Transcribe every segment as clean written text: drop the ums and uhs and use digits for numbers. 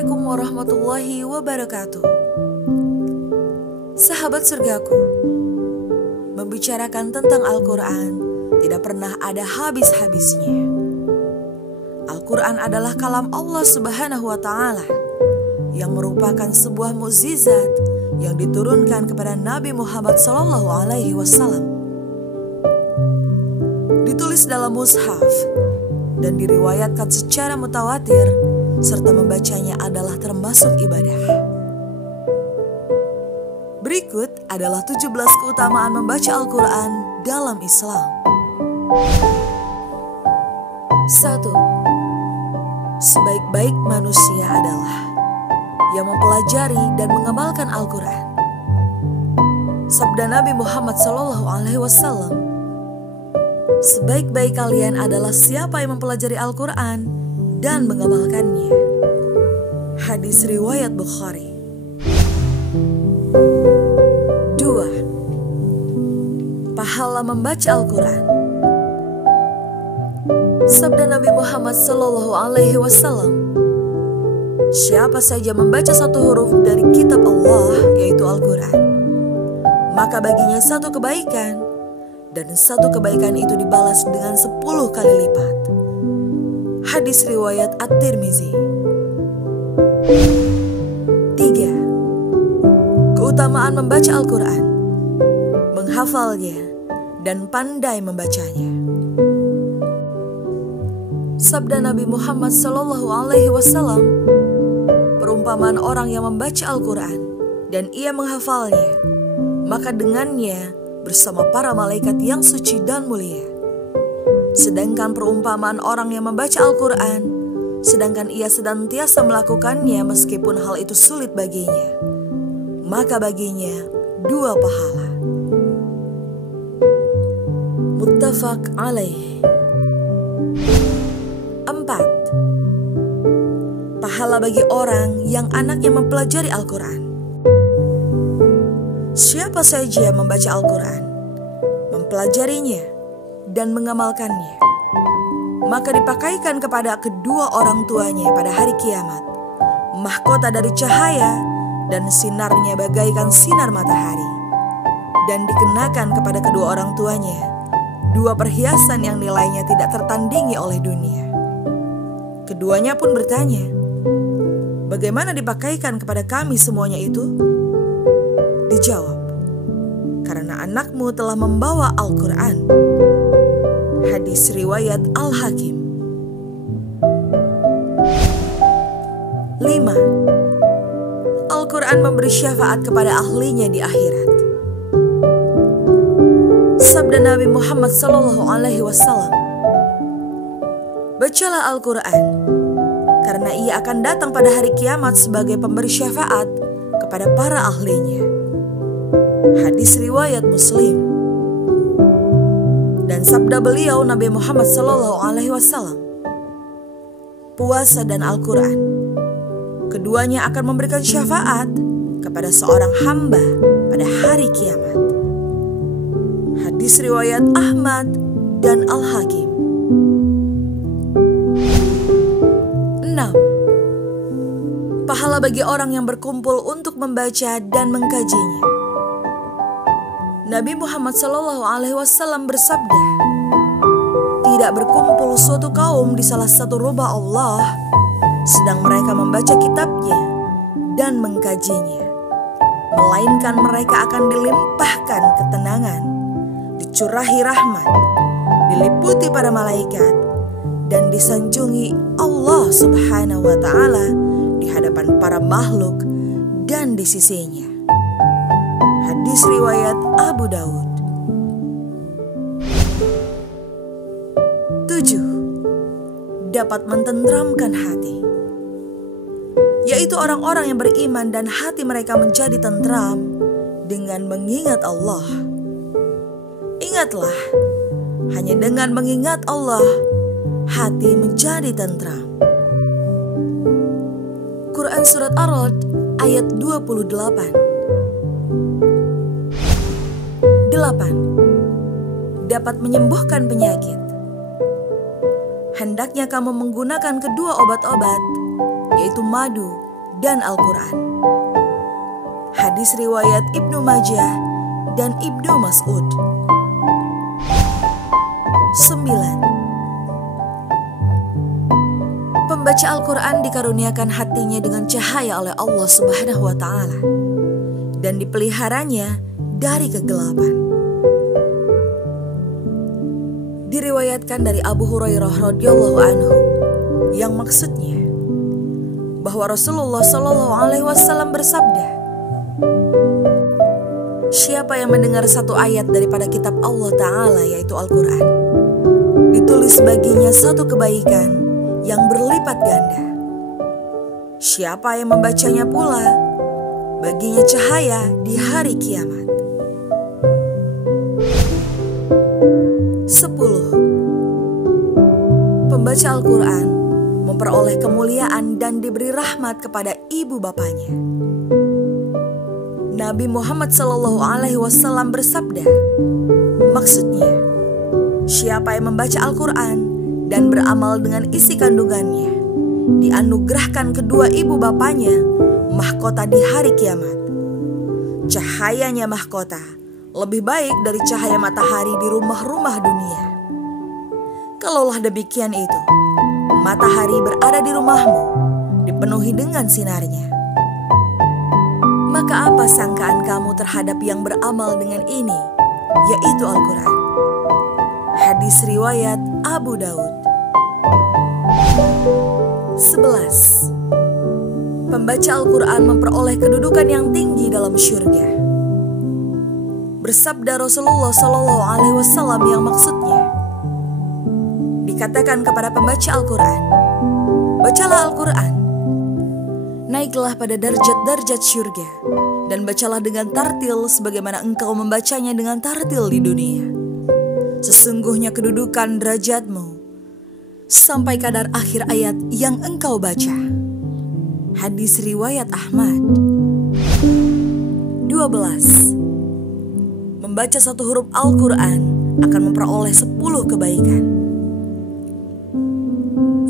Assalamualaikum warahmatullahi wabarakatuh. Sahabat surgaku, membicarakan tentang Al-Quran tidak pernah ada habis-habisnya. Al-Quran adalah kalam Allah Subhanahu wa Ta'ala yang merupakan sebuah mukjizat yang diturunkan kepada Nabi Muhammad SAW. Ditulis dalam mushaf dan diriwayatkan secara mutawatir, serta membacanya adalah termasuk ibadah. Berikut adalah 17 keutamaan membaca Al-Quran dalam Islam. 1. Sebaik-baik manusia adalah yang mempelajari dan mengamalkan Al-Quran. Sabda Nabi Muhammad SAW, sebaik-baik kalian adalah siapa yang mempelajari Al-Quran dan mengamalkannya. Hadis riwayat Bukhari. 2. Pahala membaca Al-Quran. Sabda Nabi Muhammad SAW, siapa saja membaca satu huruf dari kitab Allah, yaitu Al-Quran, maka baginya satu kebaikan, dan satu kebaikan itu dibalas dengan 10 kali lipat. Hadis riwayat At-Tirmizi. 3. Keutamaan membaca Al-Quran, menghafalnya, dan pandai membacanya. Sabda Nabi Muhammad SAW, perumpamaan orang yang membaca Al-Quran dan ia menghafalnya, maka dengannya bersama para malaikat yang suci dan mulia. Sedangkan perumpamaan orang yang membaca Al-Quran, sedangkan ia senantiasa melakukannya meskipun hal itu sulit baginya, maka baginya 2 pahala. Muttafaq alaih. 4. Pahala bagi orang yang anaknya mempelajari Al-Quran. Siapa saja yang membaca Al-Quran, mempelajarinya, dan mengamalkannya, maka dipakaikan kepada kedua orang tuanya pada hari kiamat mahkota dari cahaya dan sinarnya bagaikan sinar matahari, dan dikenakan kepada kedua orang tuanya 2 perhiasan yang nilainya tidak tertandingi oleh dunia. Keduanya pun bertanya, bagaimana dipakaikan kepada kami semuanya itu? Dijawab, karena anakmu telah membawa Al-Quran. Hadis riwayat Al-Hakim. 5. Al-Quran memberi syafaat kepada ahlinya di akhirat. Sabda Nabi Muhammad SAW, bacalah Al-Quran, karena ia akan datang pada hari kiamat sebagai pemberi syafaat kepada para ahlinya. Hadis riwayat Muslim. Dan sabda beliau Nabi Muhammad SAW, puasa dan Al-Quran, keduanya akan memberikan syafaat kepada seorang hamba pada hari kiamat. Hadis riwayat Ahmad dan Al-Hakim. 6. Pahala bagi orang yang berkumpul untuk membaca dan mengkajinya. Nabi Muhammad SAW bersabda, tidak berkumpul suatu kaum di salah satu rumah Allah sedang mereka membaca kitabnya dan mengkajinya, melainkan mereka akan dilimpahkan ketenangan, dicurahi rahmat, diliputi para malaikat, dan disanjungi Allah Subhanahu wa Ta'ala di hadapan para makhluk dan di sisinya. Hadis riwayat Abu Daud. 7. Dapat mententramkan hati, yaitu orang-orang yang beriman dan hati mereka menjadi tentram dengan mengingat Allah. Ingatlah, hanya dengan mengingat Allah, hati menjadi tentram. Quran Surat Ar-Ra'd ayat 28. 8. Dapat menyembuhkan penyakit. Hendaknya kamu menggunakan kedua obat-obat, yaitu madu dan Al-Quran. Hadis riwayat Ibnu Majah dan Ibnu Mas'ud. 9. Pembaca Al-Quran dikaruniakan hatinya dengan cahaya oleh Allah Subhanahu wa Ta'ala dan dipeliharanya dari kegelapan. Diriwayatkan dari Abu Hurairah radhiyallahu anhu yang maksudnya bahwa Rasulullah Shallallahu Alaihi Wasallam bersabda, siapa yang mendengar satu ayat daripada kitab Allah Ta'ala yaitu Al-Quran, ditulis baginya satu kebaikan yang berlipat ganda. Siapa yang membacanya pula, baginya cahaya di hari kiamat. 10. Pembaca Al-Quran memperoleh kemuliaan dan diberi rahmat kepada ibu bapanya. Nabi Muhammad SAW bersabda, maksudnya, siapa yang membaca Al-Quran dan beramal dengan isi kandungannya, dianugerahkan kedua ibu bapanya mahkota di hari kiamat. Cahayanya mahkota lebih baik dari cahaya matahari di rumah-rumah dunia. Kalaulah demikian itu, matahari berada di rumahmu, dipenuhi dengan sinarnya. Maka apa sangkaan kamu terhadap yang beramal dengan ini, yaitu Al-Quran? Hadis riwayat Abu Daud. 11. Pembaca Al-Quran memperoleh kedudukan yang tinggi dalam syurga. Bersabda Rasulullah Shallallahu Alaihi Wasallam yang maksudnya, dikatakan kepada pembaca Al-Quran, bacalah Al-Quran, naiklah pada darjat-darjat syurga, dan bacalah dengan tartil sebagaimana engkau membacanya dengan tartil di dunia. Sesungguhnya kedudukan derajatmu sampai kadar akhir ayat yang engkau baca. Hadis riwayat Ahmad. 12. Membaca satu huruf Al-Quran akan memperoleh 10 kebaikan.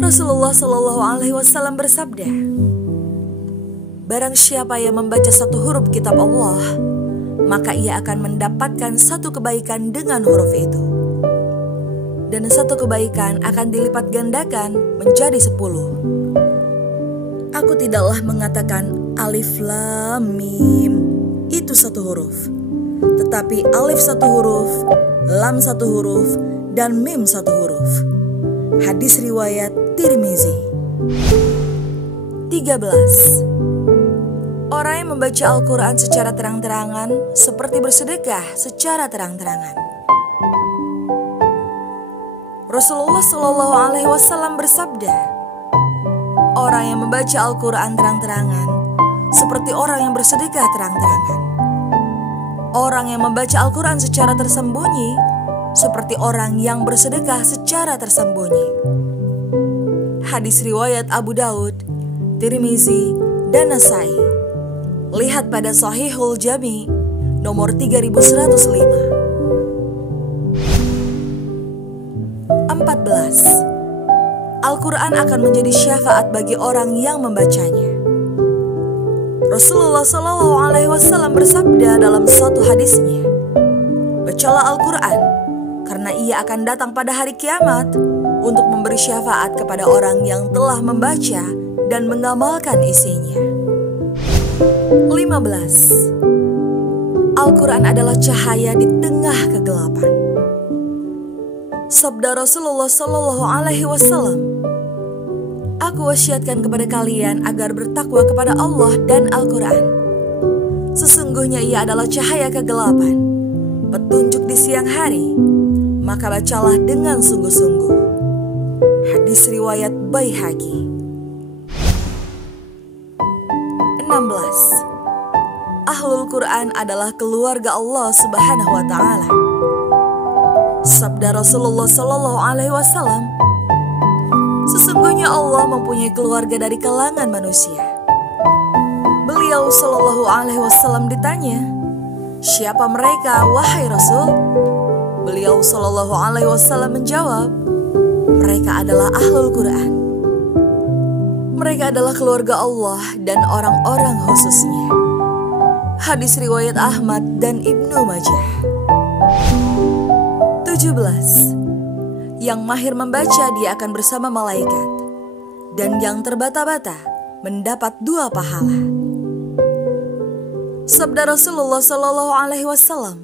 Rasulullah Shallallahu Alaihi Wasallam bersabda, barang siapa yang membaca satu huruf kitab Allah, maka ia akan mendapatkan satu kebaikan dengan huruf itu. Dan satu kebaikan akan dilipat gandakan menjadi 10. Aku tidaklah mengatakan alif lam mim itu satu huruf, tetapi alif satu huruf, lam satu huruf, dan mim satu huruf. Hadis riwayat Tirmizi. 13. Orang yang membaca Al-Quran secara terang-terangan seperti bersedekah secara terang-terangan. Rasulullah Shallallahu Alaihi Wasallam bersabda, orang yang membaca Al-Quran terang-terangan seperti orang yang bersedekah terang-terangan. Orang yang membaca Al-Quran secara tersembunyi seperti orang yang bersedekah secara tersembunyi. Hadis riwayat Abu Daud, Tirmizi, dan Nasai. Lihat pada Sahihul Jami nomor 3105. 14. Al-Quran akan menjadi syafaat bagi orang yang membacanya. Rasulullah Shallallahu Alaihi Wasallam bersabda dalam satu hadisnya, bacalah Al-Quran karena ia akan datang pada hari kiamat untuk memberi syafaat kepada orang yang telah membaca dan mengamalkan isinya. 15. Al-Quran adalah cahaya di tengah kegelapan. Sabda Rasulullah Shallallahu Alaihi Wasallam, aku wasiatkan kepada kalian agar bertakwa kepada Allah dan Al-Quran. Sesungguhnya ia adalah cahaya kegelapan, petunjuk di siang hari, maka bacalah dengan sungguh-sungguh. Hadis riwayat Baihaqi. 16. Ahlul Quran adalah keluarga Allah Subhanahu wa Ta'ala. Sabda Rasulullah Sallallahu Alaihi Wasallam, sesungguhnya Allah mempunyai keluarga dari kalangan manusia. Beliau Sallallahu Alaihi Wasallam ditanya, siapa mereka wahai Rasul? Beliau Sallallahu Alaihi Wasallam menjawab, mereka adalah Ahlul Quran. Mereka adalah keluarga Allah dan orang-orang khususnya. Hadis riwayat Ahmad dan Ibnu Majah. 17. Yang mahir membaca dia akan bersama malaikat, dan yang terbata-bata mendapat 2 pahala. Sabda Rasulullah SAW,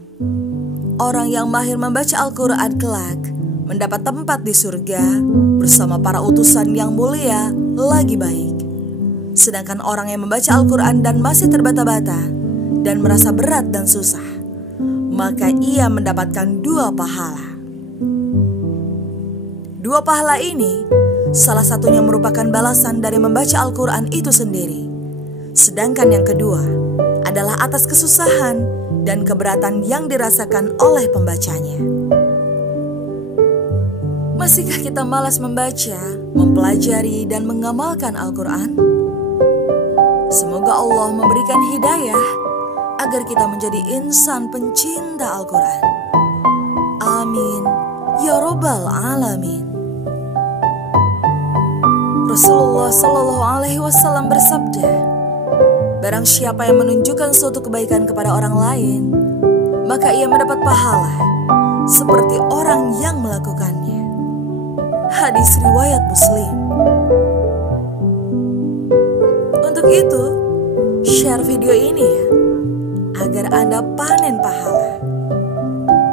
orang yang mahir membaca Al-Quran kelak mendapat tempat di surga bersama para utusan yang mulia lagi baik. Sedangkan orang yang membaca Al-Quran dan masih terbata-bata dan merasa berat dan susah, maka ia mendapatkan 2 pahala. 2 pahala ini salah satunya merupakan balasan dari membaca Al-Quran itu sendiri. Sedangkan yang kedua adalah atas kesusahan dan keberatan yang dirasakan oleh pembacanya. Masihkah kita malas membaca, mempelajari, dan mengamalkan Al-Quran? Semoga Allah memberikan hidayah agar kita menjadi insan pencinta Al-Quran. Amin ya Rabbal Alamin. Rasulullah SAW bersabda, barang siapa yang menunjukkan suatu kebaikan kepada orang lain, maka ia mendapat pahala seperti orang yang melakukannya. Hadis riwayat Muslim. Untuk itu, share video ini ya, agar Anda panen pahala.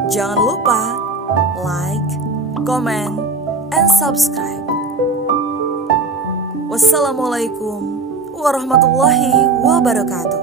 Jangan lupa like, comment, and subscribe. Wassalamualaikum warahmatullahi wabarakatuh.